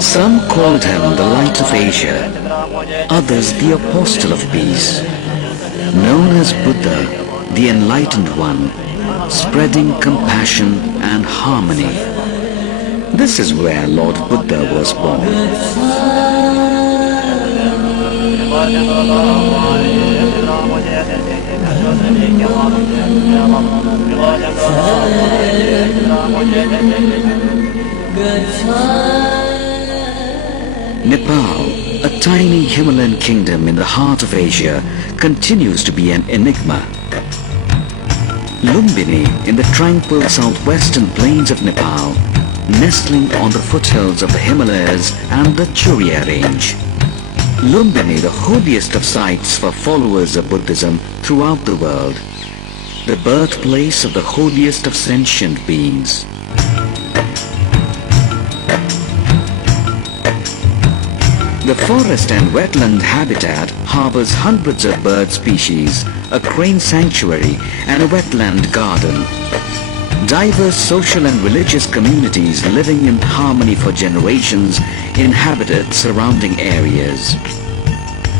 Some called him the Light of Asia, others the Apostle of Peace. Known as Buddha, the Enlightened One, spreading compassion and harmony. This is where Lord Buddha was born. Nepal, a tiny Himalayan kingdom in the heart of Asia, continues to be an enigma. Lumbini, in the tranquil southwestern plains of Nepal, nestling on the foothills of the Himalayas and the Churiya range. Lumbini, the holiest of sites for followers of Buddhism throughout the world, the birthplace of the holiest of sentient beings. The forest and wetland habitat harbors hundreds of bird species, a crane sanctuary and a wetland garden. Diverse social and religious communities living in harmony for generations inhabited surrounding areas.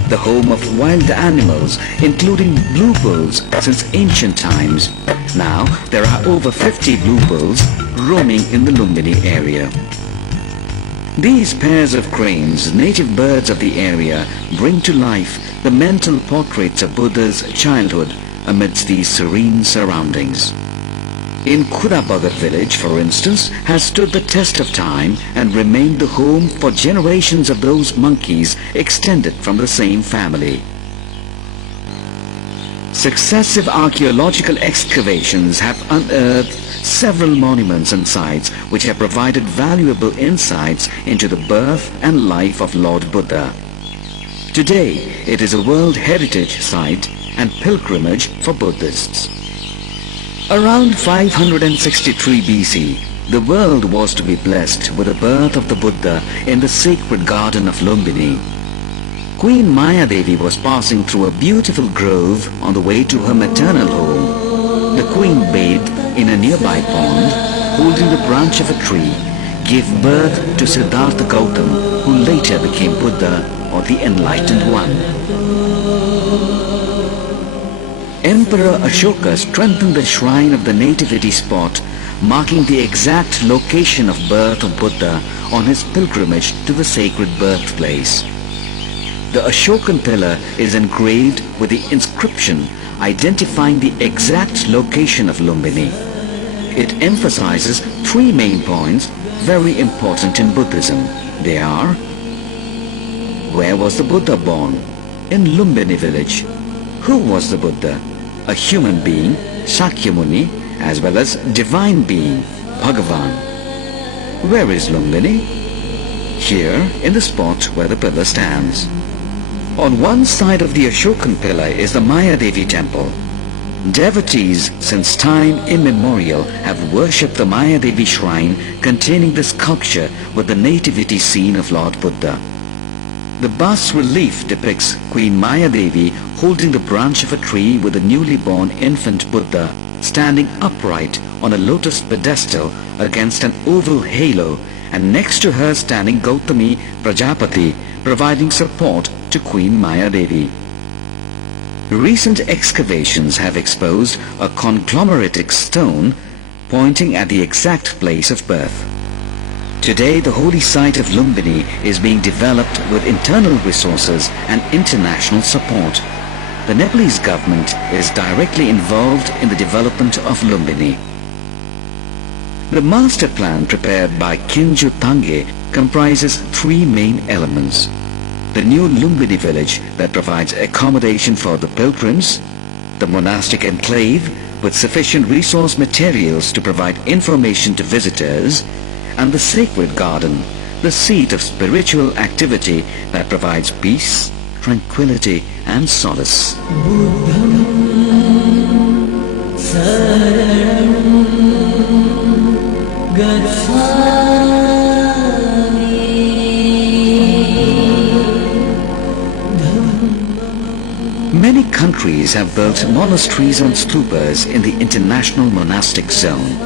The home of wild animals, including blue bulls since ancient times. Now there are over 50 blue bulls roaming in the Lumbini area. These pairs of cranes, native birds of the area, bring to life the mental portraits of Buddha's childhood amidst these serene surroundings. In Khudabagat village, for instance, has stood the test of time and remained the home for generations of those monkeys extended from the same family. Successive archaeological excavations have unearthed several monuments and sites which have provided valuable insights into the birth and life of Lord Buddha. Today, it is a World Heritage Site and pilgrimage for Buddhists. Around 563 BC, the world was to be blessed with the birth of the Buddha in the sacred garden of Lumbini. Queen Mayadevi was passing through a beautiful grove on the way to her maternal home. The queen bathed in a nearby pond, holding the branch of a tree, gave birth to Siddhartha Gautam, who later became Buddha or the Enlightened One. Emperor Ashoka strengthened the shrine of the nativity spot, marking the exact location of birth of Buddha on his pilgrimage to the sacred birthplace. The Ashokan pillar is engraved with the inscription identifying the exact location of Lumbini. It emphasizes three main points very important in Buddhism. They are: where was the Buddha born? In Lumbini village. Who was the Buddha? A human being, Sakyamuni, as well as divine being, Bhagavan. Where is Lumbini? Here, in the spot where the pillar stands. On one side of the Ashokan pillar is the Mayadevi temple. Devotees since time immemorial have worshipped the Mayadevi shrine containing the sculpture with the nativity scene of Lord Buddha. The bas-relief depicts Queen Mayadevi holding the branch of a tree with the newly born infant Buddha standing upright on a lotus pedestal against an oval halo, and next to her standing Gautami Prajapati, providing support to Queen Mayadevi. Recent excavations have exposed a conglomeratic stone pointing at the exact place of birth. Today, the holy site of Lumbini is being developed with internal resources and international support. The Nepalese government is directly involved in the development of Lumbini. The master plan prepared by Kinju Tange comprises three main elements: the new Lumbini village that provides accommodation for the pilgrims, the monastic enclave with sufficient resource materials to provide information to visitors, and the sacred garden, the seat of spiritual activity that provides peace, tranquility and solace. Many countries have built monasteries and stupas in the international monastic zone.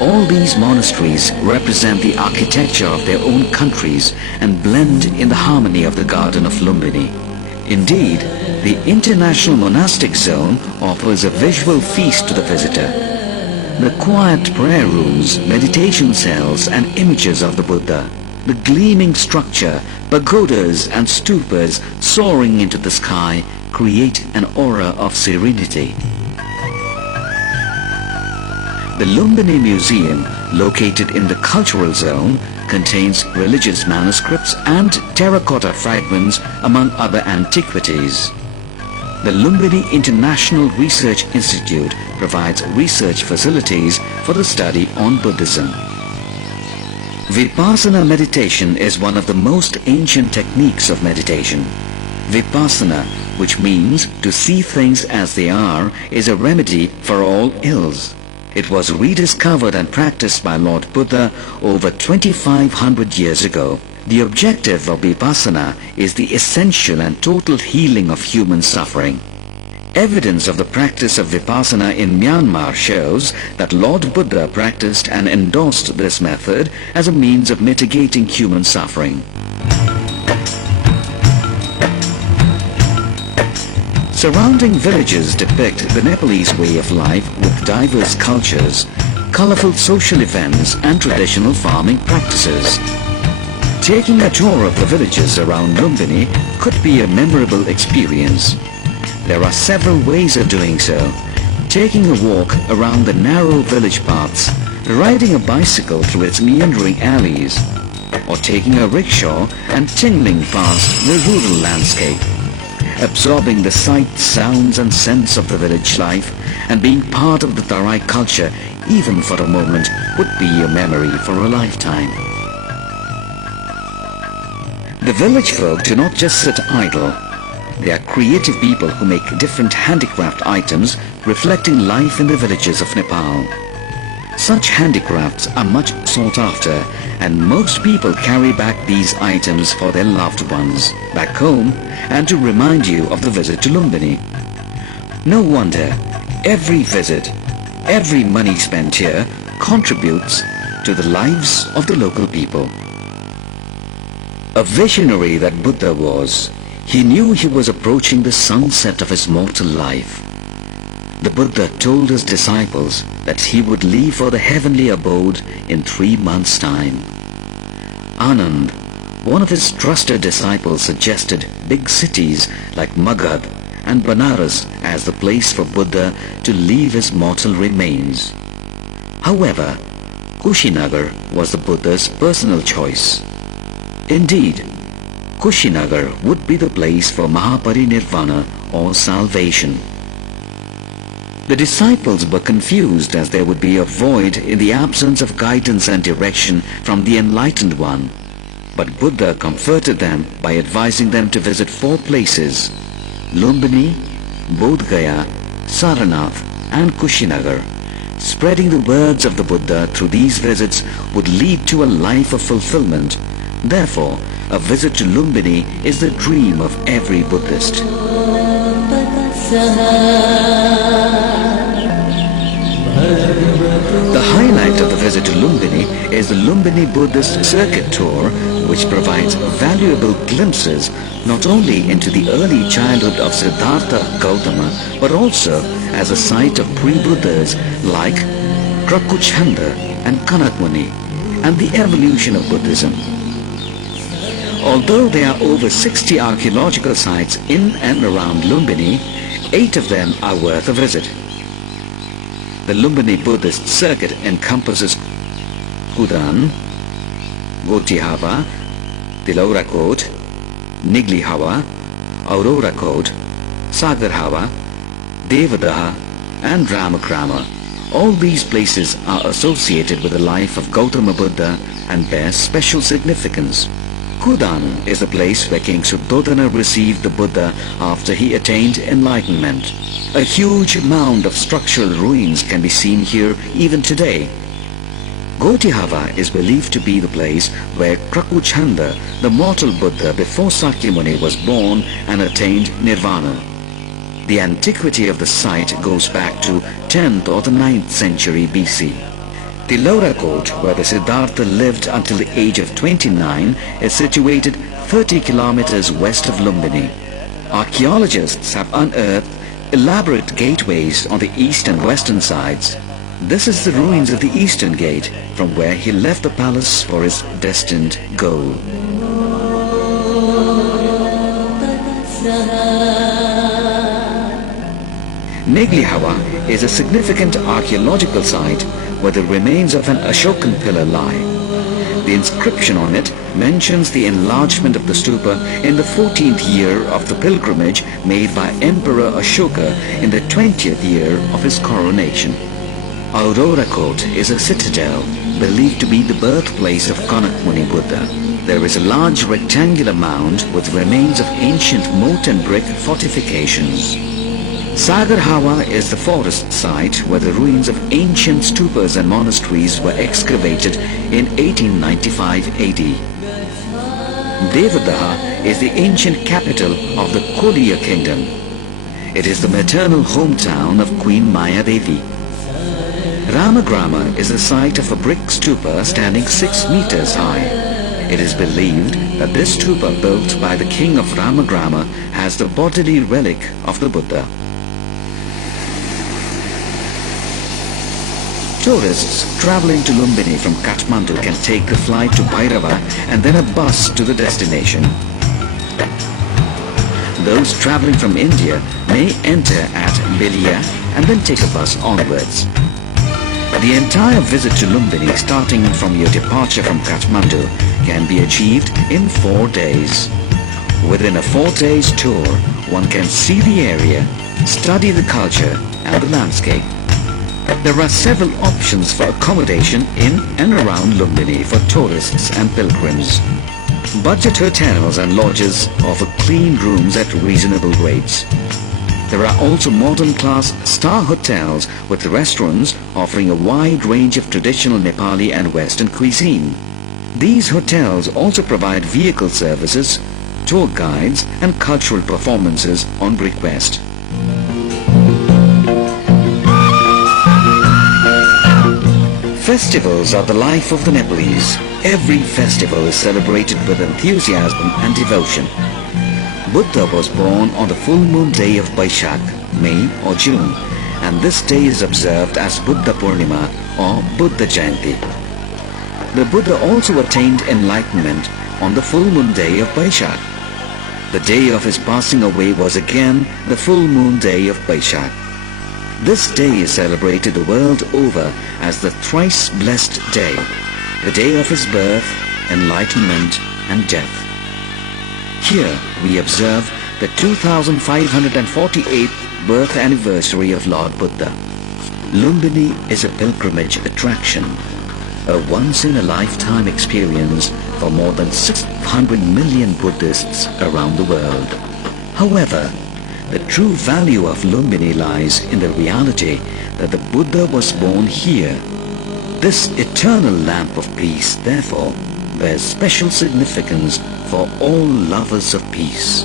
All these monasteries represent the architecture of their own countries and blend in the harmony of the Garden of Lumbini. Indeed, the international monastic zone offers a visual feast to the visitor. The quiet prayer rooms, meditation cells and images of the Buddha, the gleaming structure, pagodas and stupas soaring into the sky create an aura of serenity. The Lumbini Museum, located in the cultural zone, contains religious manuscripts and terracotta fragments among other antiquities. The Lumbini International Research Institute provides research facilities for the study on Buddhism. Vipassana meditation is one of the most ancient techniques of meditation. Vipassana, which means to see things as they are, is a remedy for all ills. It was rediscovered and practiced by Lord Buddha over 2500 years ago. The objective of Vipassana is the essential and total healing of human suffering. Evidence of the practice of Vipassana in Myanmar shows that Lord Buddha practiced and endorsed this method as a means of mitigating human suffering. Surrounding villages depict the Nepalese way of life with diverse cultures, colorful social events and traditional farming practices. Taking a tour of the villages around Lumbini could be a memorable experience. There are several ways of doing so. Taking a walk around the narrow village paths, riding a bicycle through its meandering alleys, or taking a rickshaw and tingling past the rural landscape. Absorbing the sights, sounds and scents of the village life and being part of the Tarai culture even for a moment would be a memory for a lifetime. The village folk do not just sit idle. They are creative people who make different handicraft items reflecting life in the villages of Nepal. Such handicrafts are much sought after, and most people carry back these items for their loved ones back home and to remind you of the visit to Lumbini. No wonder every visit, every money spent here contributes to the lives of the local people. A visionary that Buddha was, he knew he was approaching the sunset of his mortal life. The Buddha told his disciples that he would leave for the heavenly abode in 3 months' time. Anand, one of his trusted disciples, suggested big cities like Magad and Banaras as the place for Buddha to leave his mortal remains. However, Kushinagar was the Buddha's personal choice. Indeed, Kushinagar would be the place for Mahaparinirvana or salvation. The disciples were confused as there would be a void in the absence of guidance and direction from the Enlightened One. But Buddha comforted them by advising them to visit 4 places: Lumbini, Bodh Gaya, Saranath and Kushinagar. Spreading the words of the Buddha through these visits would lead to a life of fulfillment. Therefore, a visit to Lumbini is the dream of every Buddhist. The highlight of the visit to Lumbini is the Lumbini Buddhist Circuit Tour, which provides valuable glimpses not only into the early childhood of Siddhartha Gautama, but also as a site of pre-Buddhas like Krakuchanda and Kanakmuni, and the evolution of Buddhism. Although there are over 60 archaeological sites in and around Lumbini, 8 of them are worth a visit. The Lumbini Buddhist Circuit encompasses Kudan, Gotihava, Tilaurakot, Niglihava, Aurorakot, Sagarhava, Devadaha and Ramakrama. All these places are associated with the life of Gautama Buddha and bear special significance. Kudan is the place where King Suddhodana received the Buddha after he attained enlightenment. A huge mound of structural ruins can be seen here even today. Gotihava is believed to be the place where Krakuchanda, the mortal Buddha before Sakyamuni, was born and attained nirvana. The antiquity of the site goes back to 10th or the 9th century BC. The Lora Court, where the Siddhartha lived until the age of 29, is situated 30 kilometers west of Lumbini. Archaeologists have unearthed elaborate gateways on the east and western sides. This is the ruins of the eastern gate, from where he left the palace for his destined goal. Neglihawa is a significant archaeological site where the remains of an Ashokan pillar lie. The inscription on it mentions the enlargement of the stupa in the 14th year of the pilgrimage made by Emperor Ashoka in the 20th year of his coronation. Aurora Court is a citadel believed to be the birthplace of Kanak Muni Buddha. There is a large rectangular mound with remains of ancient moat and brick fortifications. Sagarhawa is the forest site where the ruins of ancient stupas and monasteries were excavated in 1895 AD. Devadaha is the ancient capital of the Koliya kingdom. It is the maternal hometown of Queen Maya Devi. Ramagrama is the site of a brick stupa standing 6 meters high. It is believed that this stupa built by the king of Ramagrama has the bodily relic of the Buddha. Tourists traveling to Lumbini from Kathmandu can take the flight to Bhairava and then a bus to the destination. Those traveling from India may enter at Belia and then take a bus onwards. The entire visit to Lumbini, starting from your departure from Kathmandu, can be achieved in 4 days. Within a 4 days tour, one can see the area, study the culture and the landscape. There are several options for accommodation in and around Lumbini for tourists and pilgrims. Budget hotels and lodges offer clean rooms at reasonable rates. There are also modern-class star hotels with restaurants offering a wide range of traditional Nepali and Western cuisine. These hotels also provide vehicle services, tour guides and cultural performances on request. Festivals are the life of the Nepalese. Every festival is celebrated with enthusiasm and devotion. Buddha was born on the full moon day of Baishak, May or June, and this day is observed as Buddha Purnima or Buddha Jayanti. The Buddha also attained enlightenment on the full moon day of Baishak. The day of his passing away was again the full moon day of Baishak. This day is celebrated the world over as the thrice blessed day, the day of his birth, enlightenment and death. Here we observe the 2548th birth anniversary of Lord Buddha. Lumbini is a pilgrimage attraction, a once-in-a-lifetime experience for more than 600 million Buddhists around the world. However, the true value of Lumbini lies in the reality that the Buddha was born here. This eternal lamp of peace, therefore, bears special significance for all lovers of peace.